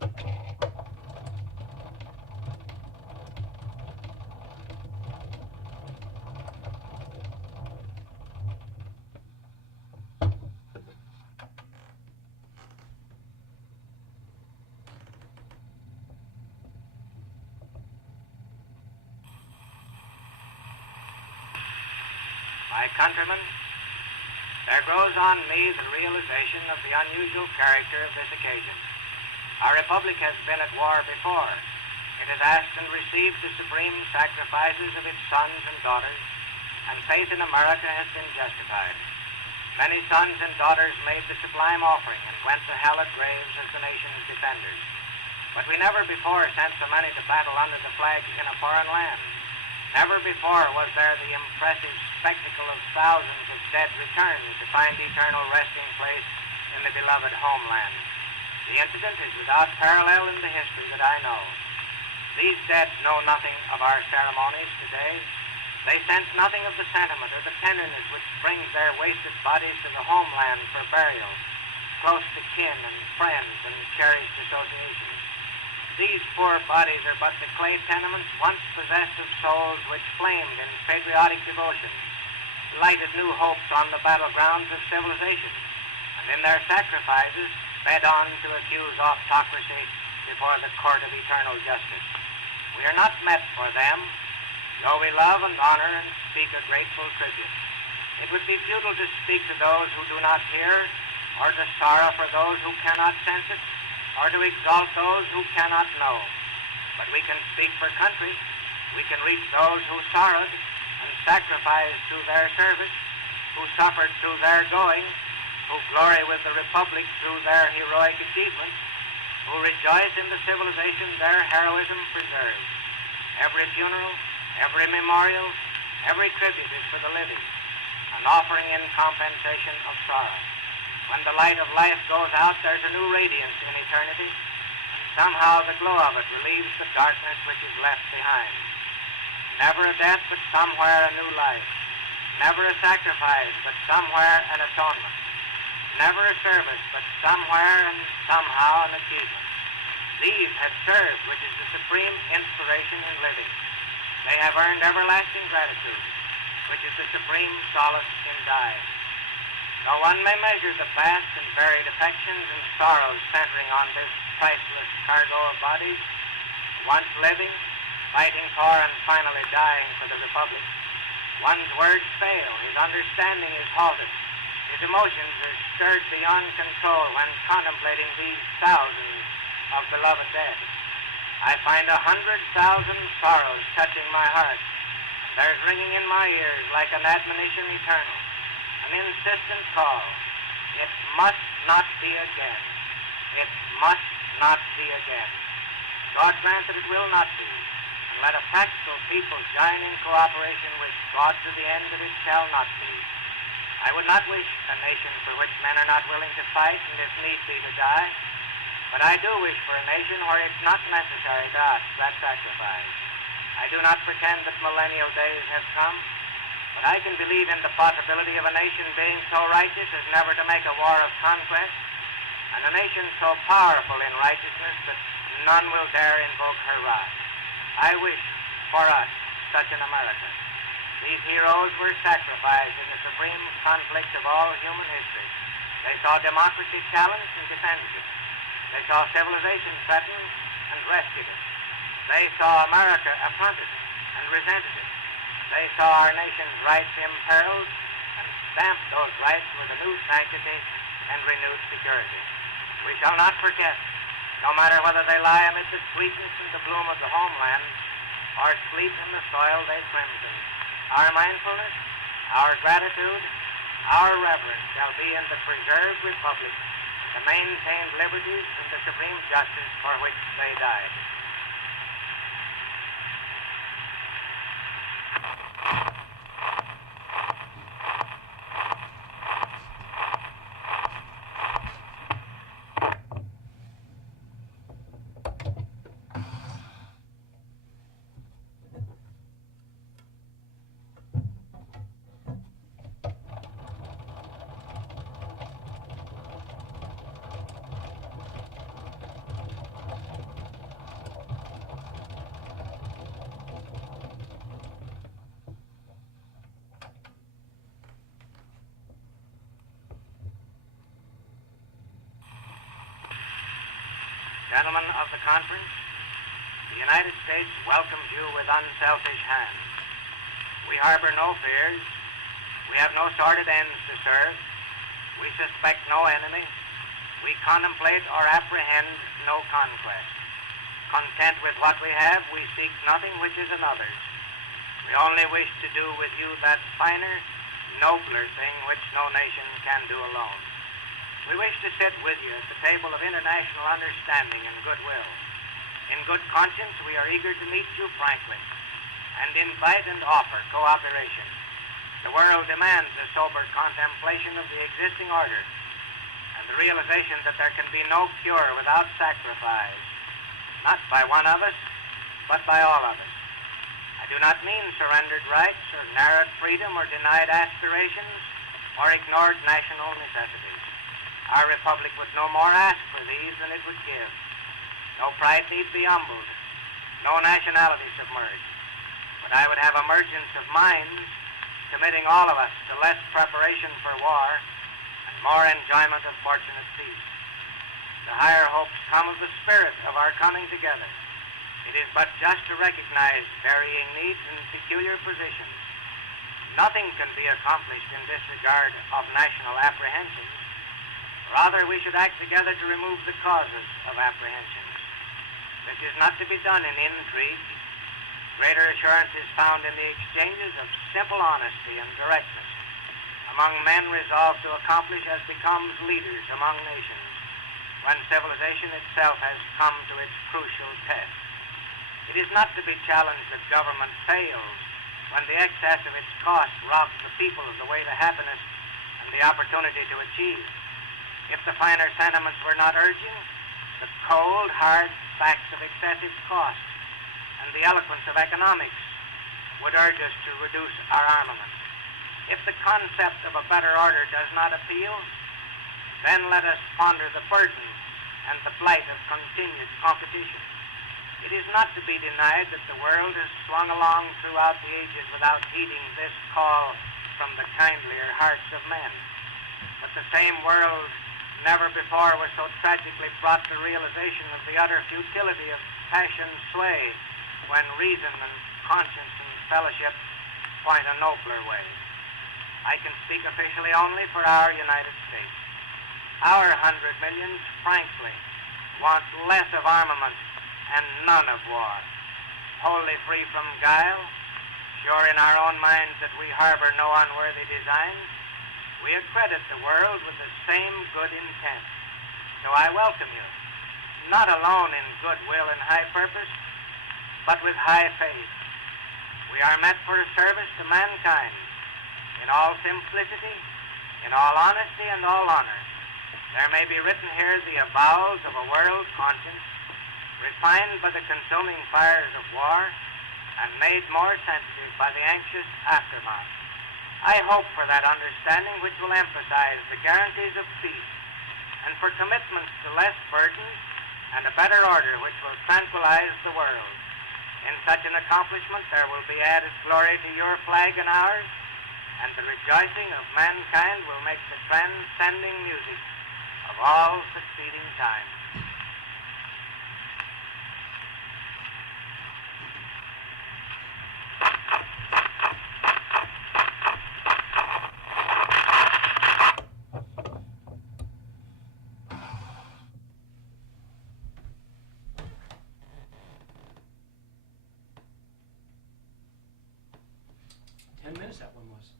My countrymen, there grows on me the realization of the unusual character of this occasion. Our republic has been at war before. It has asked and received the supreme sacrifices of its sons and daughters, and faith in America has been justified. Many sons and daughters made the sublime offering and went to hallowed graves as the nation's defenders. But we never before sent so many to battle under the flag in a foreign land. Never before was there the impressive spectacle of thousands of dead returning to find eternal resting place in the beloved homeland. The incident is without parallel in the history that I know. These dead know nothing of our ceremonies today. They sense nothing of the sentiment or the tenderness which brings their wasted bodies to the homeland for burial, close to kin and friends and cherished associations. These poor bodies are but the clay tenements once possessed of souls which flamed in patriotic devotion, lighted new hopes on the battlegrounds of civilization, and in their sacrifices fed on to accuse autocracy before the court of eternal justice. We are not met for them, though we love and honor and speak a grateful tribute. It would be futile to speak to those who do not hear, or to sorrow for those who cannot sense it, or to exalt those who cannot know. But we can speak for country. We can reach those who sorrowed and sacrificed through their service, who suffered through their going, who glory with the Republic through their heroic achievements, who rejoice in the civilization their heroism preserves. Every funeral, every memorial, every tribute is for the living, an offering in compensation of sorrow. When the light of life goes out, there's a new radiance in eternity, and somehow the glow of it relieves the darkness which is left behind. Never a death, but somewhere a new life. Never a sacrifice, but somewhere an atonement. Never a service, but somewhere and somehow an achievement. These have served, which is the supreme inspiration in living. They have earned everlasting gratitude, which is the supreme solace in dying. No one may measure the vast and varied affections and sorrows centering on this priceless cargo of bodies, once living, fighting for and finally dying for the Republic. One's words fail, his understanding is halted, his emotions are stirred beyond control when contemplating these thousands of beloved dead. I find 100,000 sorrows touching my heart. There's ringing in my ears like an admonition eternal, an insistent call. It must not be again. It must not be again. God grant that it will not be, and let a practical people join in cooperation with God to the end that it shall not be. I would not wish a nation for which men are not willing to fight and if need be to die, but I do wish for a nation where it's not necessary to ask that sacrifice. I do not pretend that millennial days have come, but I can believe in the possibility of a nation being so righteous as never to make a war of conquest, and a nation so powerful in righteousness that none will dare invoke her wrath. I wish for us such an America. These heroes were sacrificed in the supreme conflict of all human history. They saw democracy challenged and defended it. They saw civilization threatened and rescued it. They saw America affronted and resented it. They saw our nation's rights imperiled and stamped those rights with a new sanctity and renewed security. We shall not forget, no matter whether they lie amid the sweetness and the bloom of the homeland or sleep in the soil they crimson. Our mindfulness, our gratitude, our reverence shall be in the preserved republic, the maintained liberties and the supreme justice for which they died. Gentlemen of the conference, the United States welcomes you with unselfish hands. We harbor no fears. We have no sordid ends to serve. We suspect no enemy. We contemplate or apprehend no conquest. Content with what we have, we seek nothing which is another's. We only wish to do with you that finer, nobler thing which no nation can do alone. We wish to sit with you at the table of international understanding and goodwill. In good conscience, we are eager to meet you frankly and invite and offer cooperation. The world demands a sober contemplation of the existing order and the realization that there can be no cure without sacrifice, not by one of us, but by all of us. I do not mean surrendered rights or narrowed freedom or denied aspirations or ignored national necessities. Our republic would no more ask for these than it would give. No pride need be humbled, no nationality submerged. But I would have emergence of minds, committing all of us to less preparation for war and more enjoyment of fortunate peace. The higher hopes come of the spirit of our coming together. It is but just to recognize varying needs and peculiar positions. Nothing can be accomplished in disregard of national apprehensions. Rather, we should act together to remove the causes of apprehensions. This is not to be done in intrigue. Greater assurance is found in the exchanges of simple honesty and directness among men resolved to accomplish as becomes leaders among nations when civilization itself has come to its crucial test. It is not to be challenged that government fails when the excess of its cost robs the people of the way to happiness and the opportunity to achieve. If the finer sentiments were not urging, the cold, hard facts of excessive cost and the eloquence of economics would urge us to reduce our armament. If the concept of a better order does not appeal, then let us ponder the burden and the blight of continued competition. It is not to be denied that the world has swung along throughout the ages without heeding this call from the kindlier hearts of men. But the same world never before was so tragically brought to realization of the utter futility of passion's sway when reason and conscience and fellowship point a nobler way. I can speak officially only for our United States. Our 100 millions, frankly, want less of armament and none of war. Wholly free from guile, sure in our own minds that we harbor no unworthy designs, we accredit the world with the same good intent. So I welcome you, not alone in goodwill and high purpose, but with high faith. We are meant for a service to mankind, in all simplicity, in all honesty, and all honor. There may be written here the avowals of a world conscience, refined by the consuming fires of war, and made more sensitive by the anxious aftermath. I hope for that understanding which will emphasize the guarantees of peace and for commitments to less burdens and a better order which will tranquilize the world. In such an accomplishment, there will be added glory to your flag and ours, and the rejoicing of mankind will make the transcending music of all succeeding time. 10 minutes that one was.